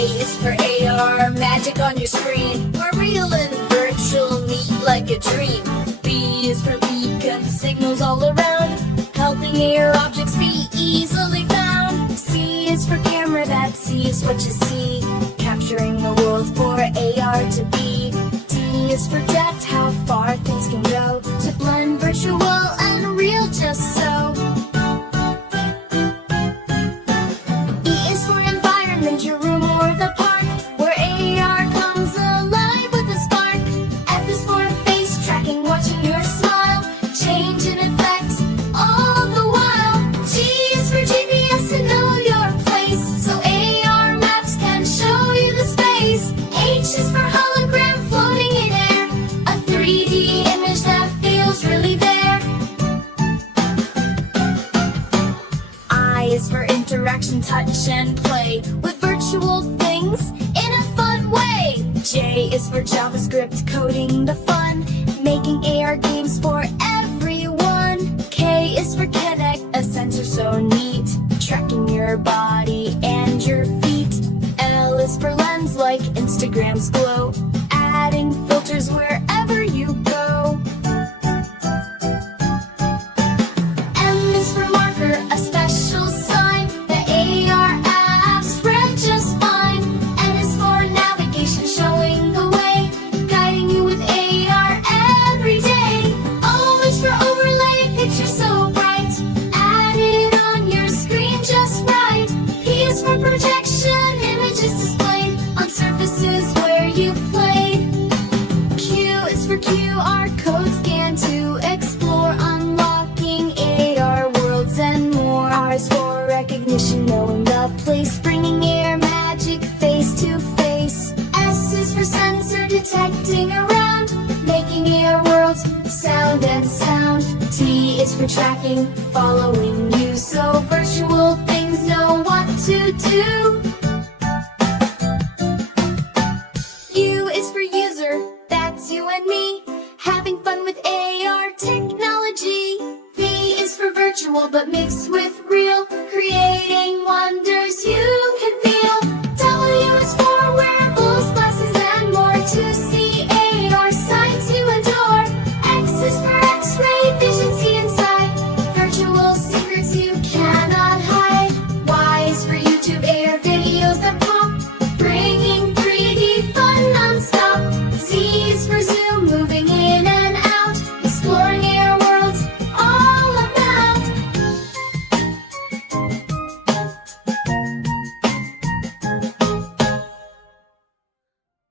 is for AR, magic on your screen, where real and virtual meet like a dream. B is for beacon, signals all around, helping AR objects be easily found. C is for camera that sees what you see, capturing the world for AR to be. D is for depth, how far things can go, to blend virtual and real just so. E is for environment, your room or the park, where AR comes alive with a spark. F is for face tracking, watching your smile, change in effect all the while. G is for GPS to know your place, so AR maps can show you the space. H is for hologram floating in air, a 3D image that feels really there. I is for interaction, touch and play with virtual things in a fun way. J is for JavaScript, coding the fun, making AR games for everyone. K is for Connect, a sensor so neat, tracking your body and your feet. L is for lens, like Instagram's glow, adding filters wherever you go. M is for marker, a special sign that AR apps read just fine. N is for navigation, showing the way, guiding you with AR every day. O is for overlay, picture so bright, add it on your screen just right. P is for projection, images displayed on surfaces where you've played. Q is for QR code scan to explore, unlocking AR worlds and more. R is for recognition, knowing the place, bringing AR magic face to face. S is for sensor, detecting around, making AR worlds sound and sound. T is for tracking, following you, so virtual things know what to do. U is for user, that's you and me, having fun with AR technology. V is for virtual but mixed with real.